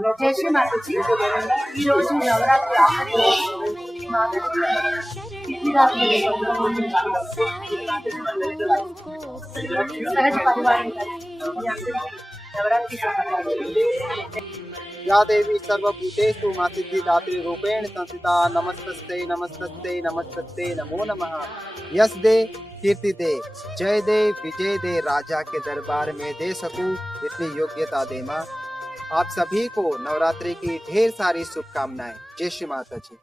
जय श्री माताजी ఈ రోజు నవరాత్రి ఆఖరి రోజు మాతాజీ సిద్ధిదాత్రి సహజ పరివారం నవరాత్రి या देवी सर्वभूतेषु मा सिद्धिदात्री रूपेण संस्थिता नमस्तस्ते नमस्तस्ते नमस्तस्ते नमो नमः। यश दे कीर्ति दे जय दे विजय दे राजा के दरबार में दे सकूं इतनी योग्यता दे मां। आप सभी को नवरात्रि की ढेर सारी शुभकामनाएं। जय श्री माता जी।